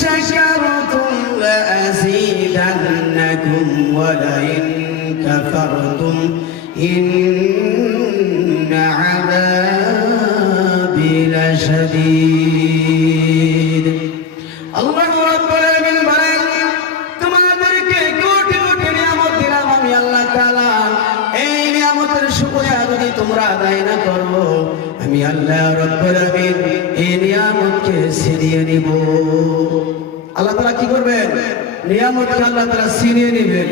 شكرتم لأزيدنكم ولئن كفرتم إن عذابي لشديد الله رب العالمين বলেন তোমাদেরকে কোটি কোটি নিয়ামত দিলাম আমি আল্লাহ তাআলা এই নিয়ামতের শুকরিয়া যদি তোমরা আদায় না করো আমি আল্লাহ রব্বুল আলামিন এই নিয়ামতকে ছিনিয়ে নিব আল্লাহ তাআলা কি করবেন নিয়ামতকে আল্লাহ তাআলা ছিনিয়ে নেবেন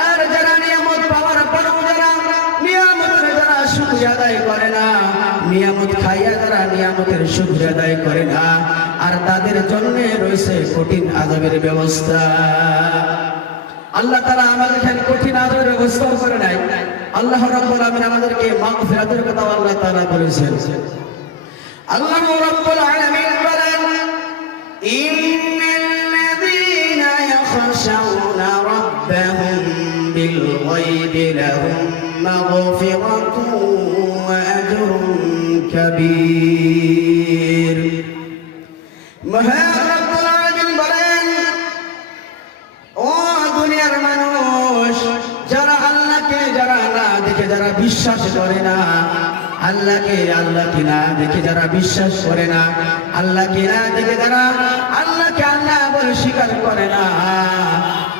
আর যারা নিয়ামত পাওয়ার পরেও যারা নিয়ামতের যারা শুকরিয়া আদায় করে না নিয়ামত খাইয়া যারা নিয়ামতের শুকরিয়া আদায় করে না আর তাদের জন্য রয়েছে কঠিন আযাবের ব্যবস্থা আল্লাহ তাআলা আমাদের এখানে কঠিন আযাবের ব্যবস্থা করে নাই আল্লাহ রাব্বুল আলামিন আমাদেরকে মাগফিরাতের কথা আল্লাহ তাআলা বলেছেন আল্লাহ রাব্বুল আলামিন বলেন ইন্নাল্লাযীনা ইয়াখশাউনা রাব্বাহুম বিল গায়বি লাহুম মাগফিরাতুন ওয়া আজরুন কাবীর মহান রাব্বুল আলামিন বলেন ও দুনিয়ার মানুষ যারা আল্লাহকে যারা না দেখে যারা বিশ্বাস করে না আল্লাহকে না দেখে যারা বিশ্বাস করে না আল্লাহকে না দেখে যারা আল্লাহকে আল্লাহ বলে স্বীকার করে না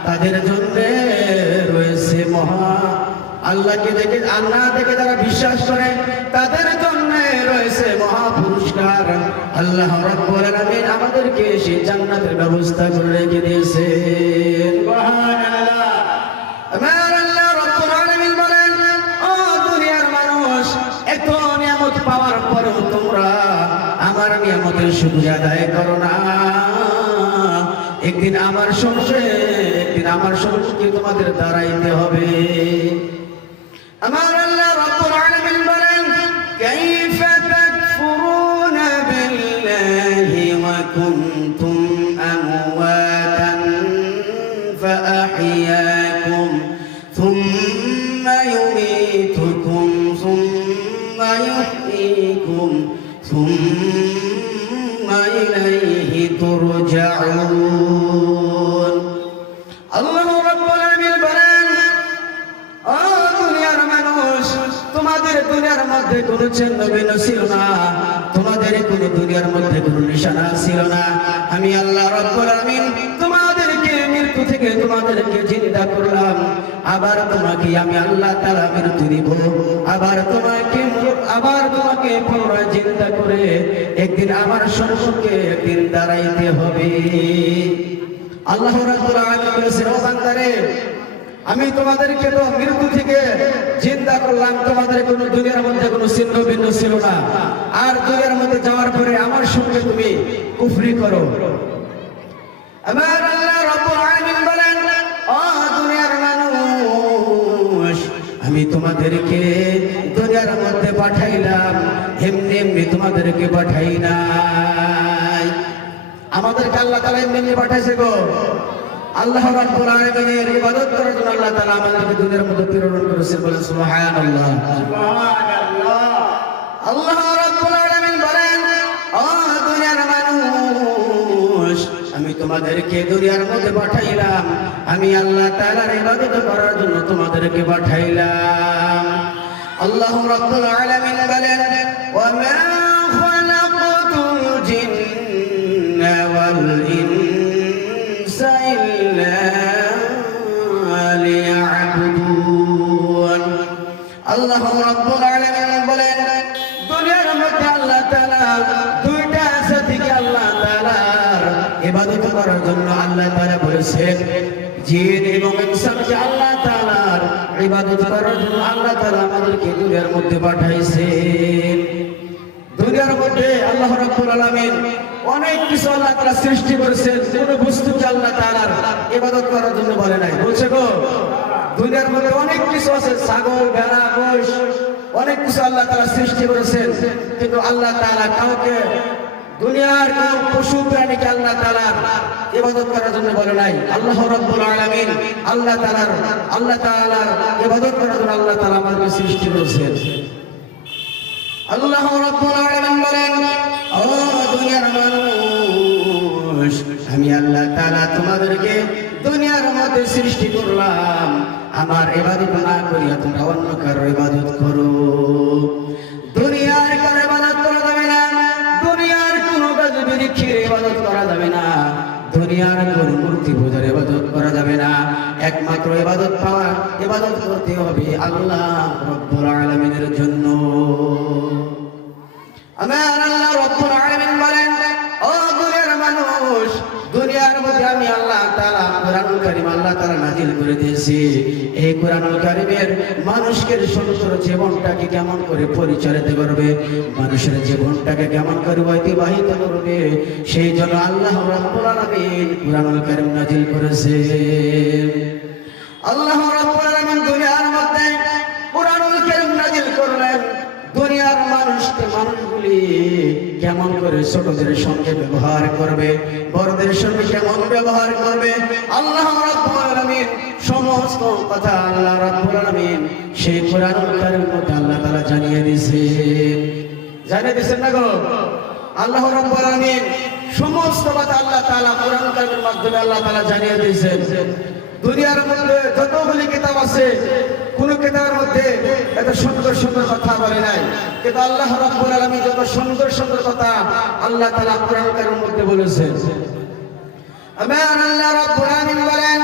তাদের জন্য রয়েছে মহা আল্লাহকে দেখে আল্লাহ দেখে যারা বিশ্বাস করে তাদের জন্য রয়েছে মহা পুরস্কার আল্লাহ রাব্বুল আলামিন আমাদেরকে সেই জান্নাতের ব্যবস্থা করে রেখে দিয়েছেন সুবহানাল্লাহ আমার আল্লাহ রাব্বুল আলামিন বলেন ও দুনিয়ার মানুষ এত নিয়ামত পাওয়ার পরেও তোমরা আমার নিয়ামতের শুকরিয়া আদায় করো না একদিন আমার সম্মুখে তোমাদের দাঁড়াইতে হবে আমার আল্লাহ রাব্বুল আলামিন বলেন কাইফা তাকফুরুনা বিল্লাহি ওয়া কুনতুম আমওয়াতান ফাআহইয়াকুম থুম্মা ইউমীতুকুম থুম্মা ইউহয়ীকুম থুম্মা ইলাইহি তুরজাউন আল্লাহ রাব্বুল আলামিন বলেন ও দুনিয়ার মানুষ তোমাদের দুনিয়ার মধ্যে কোনো চিহ্ন ছিল না তোমাদের কোনো দুনিয়ার মধ্যে কোনো নিশানা ছিল না আমি আল্লাহ রাব্বুল আলামিন তোমাদেরকে মৃত্যু থেকে তোমাদেরকে জিন্দা করলাম আবার তোমাকে আমি আল্লাহ তাআলা মৃত্যু দিব আবার তোমাকে পুনরায় জিন্দা করে একদিন আমার সম্মুখে একদিন দাঁড়াইতে হবে আল্লাহ রাব্বুল আলামিন বলেছেন ও বান্দারে আমি তোমাদেরকে তো মৃত্যু থেকে জিন্দা করলাম তোমাদের কোনো দুনিয়ার মধ্যে কোনো চিহ্ন ভিন্ন ছিল না আর দুনিয়ার মধ্যে যাওয়ার পরে আমার সঙ্গে তুমি কুফরি করো আমার আল্লাহ রাব্বুল আলামিন বলেন ও দুনিয়ার মানুষ আমি তোমাদেরকে দুনিয়ার মধ্যে পাঠাইলাম এমনি তোমাদেরকে পাঠাই নাই আমাদেরকে আল্লাহ তাআলা এমনি পাঠাইছে গো আল্লাহ রাব্বুল আলামিনের ইবাদত করার জন্য আল্লাহ তাআলা আমাদেরকে দুনিয়ার মধ্যে প্রেরণ করেছেন বলে সুবহানাল্লাহ সুবহানাল্লাহ আল্লাহ রাব্বুল আলামিন বলেন ও দুনিয়ার মানুষ আমি তোমাদেরকে দুনিয়ার মধ্যে পাঠাইলাম আমি আল্লাহ তাআলার ইবাদত করার জন্য তোমাদেরকে পাঠাইলাম আল্লাহ রাব্বুল আলামিন বলেন ওয়া মা খালাকাতুল জিন্না ওয়াল ইনসা ইল্লা লিয়াবুদুন আল্লাহ রাব্বুল আলামিন বলেন দুনিয়ার মধ্যে আল্লাহ তাআলা দুইটা জাতিকে আল্লাহ তাআলার ইবাদত করার জন্য আল্লাহ তাআলা বলেছেন জিন এবং ইনসানকে আল্লাহ তাআলার ইবাদত করার জন্য আল্লাহ তাআলা আমাদেরকে দুনিয়ার মধ্যে পাঠাইছেন দুনিয়ার মধ্যে আল্লাহ রাব্বুল আলামিন অনেক কিছু আল্লাহ তাআলা সৃষ্টি করেছেন কোন বস্তুকে আল্লাহ তাআলার ইবাদত করার জন্য বলে নাই বলছে গো দুনিয়ার মধ্যে অনেক কিছু আছে ছাগল ভেড়া মোষ অনেক কিছু আল্লাহ তাআলা সৃষ্টি করেছেন কিন্তু আল্লাহ তাআলা কাউকে দুনিয়ার কোন পশু প্রাণীকে আল্লাহ তাআলার ইবাদত করার জন্য বলে নাই আল্লাহ রাব্বুল আলামিন আল্লাহ তাআলার ইবাদত করার জন্য আল্লাহ তাআলা আমাদেরকে সৃষ্টি করেছেন আল্লাহ রাব্বুল আলামিন বলেন ও দুনিয়ার মানুষ তাআলা তোমাদেরকে দুনিয়ার মধ্যে সৃষ্টি করলাম আমার ইবাদত না করিয়া তোমরা অন্য কারোর ইবাদত করো। দুনিয়ার কারো ইবাদত করা যাবে না, দুনিয়ার কোনো গাছ-বৃক্ষের ইবাদত করা যাবে না, দুনিয়ার কোন মূর্তি পূজার ইবাদত করা যাবে না। একমাত্র ইবাদত করতে হবে আল্লাহ রাব্বুল আলামিনের জন্য। আমার আল্লাহ রাব্বুল আলামিন বলেন, ও দুনিয়ার মানুষ, দুনিয়ার মধ্যে আমি আল্লাহ তাআলা কোরআনুল কারীম আল্লাহ তাআলা নাযিল করে দিয়েছি। এই কোরআনুল কারীমের মানুষকে সুন্দর জীবনটাকে কেমন করে পরিচালিত করবে, মানুষের জীবনটাকে কেমন করে অতিবাহিত করবে, সেই জন্য আল্লাহ রাব্বুল আলামিন কোরআনুল কারীম নাযিল করেছেন। আল্লাহ রাব্বুল আলামিন দুনিয়ার মধ্যে কোরআনুল কারীম নাযিল করলেন দুনিয়ার মানুষগুলি কেমন করে ছোটদের সঙ্গে ব্যবহার করবে, বড়দের সঙ্গে কেমন ব্যবহার করবে, আল্লাহ রাব্বুল আলামিন সমস্ত কথা আল্লাহ রাব্বুল আলামিন সেই কোরআনুল কারীমের মধ্যে আল্লাহ তাআলা জানিয়ে দিয়েছেন না গো। আল্লাহ রাব্বুল আলামিন সমস্ত কথা আল্লাহ তাআলা কোরআনুল কারীমের মাধ্যমে আল্লাহ তাআলা জানিয়ে দিয়েছেন। দুনিয়ার মধ্যে যতগুলি কিতাব আছে কোন কিতাবের মধ্যে এত সুন্দর সুন্দর কথা বলে নাই, কিন্তু আল্লাহ রাব্বুল আলামিন যত সুন্দর সুন্দর কথা আল্লাহ তাআলা কোরআন কারীমের মধ্যে বলেছেন। আমার আল্লাহ রাব্বুল আলামিন বলেন,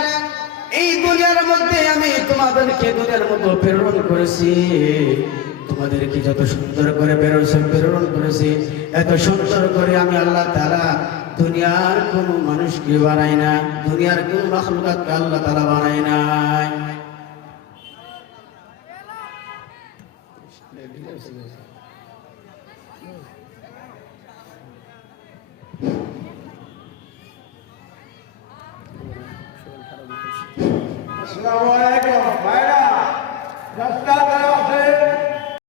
এই দুনিয়ার মধ্যে আমি তোমাদেরকে দুনিয়ার মধ্যে প্রেরণ করেছি, তোমাদেরকে যত সুন্দর করে প্রেরণ করেছি, এত সুন্দর করে আমি আল্লাহ তাআলা দুনিয়ার কোন মানুষকে বানাই না, দুনিয়ার কোন মাখলুকাতকে আল্লাহ তাআলা বানাই নাই। আসসালামু আলাইকুম।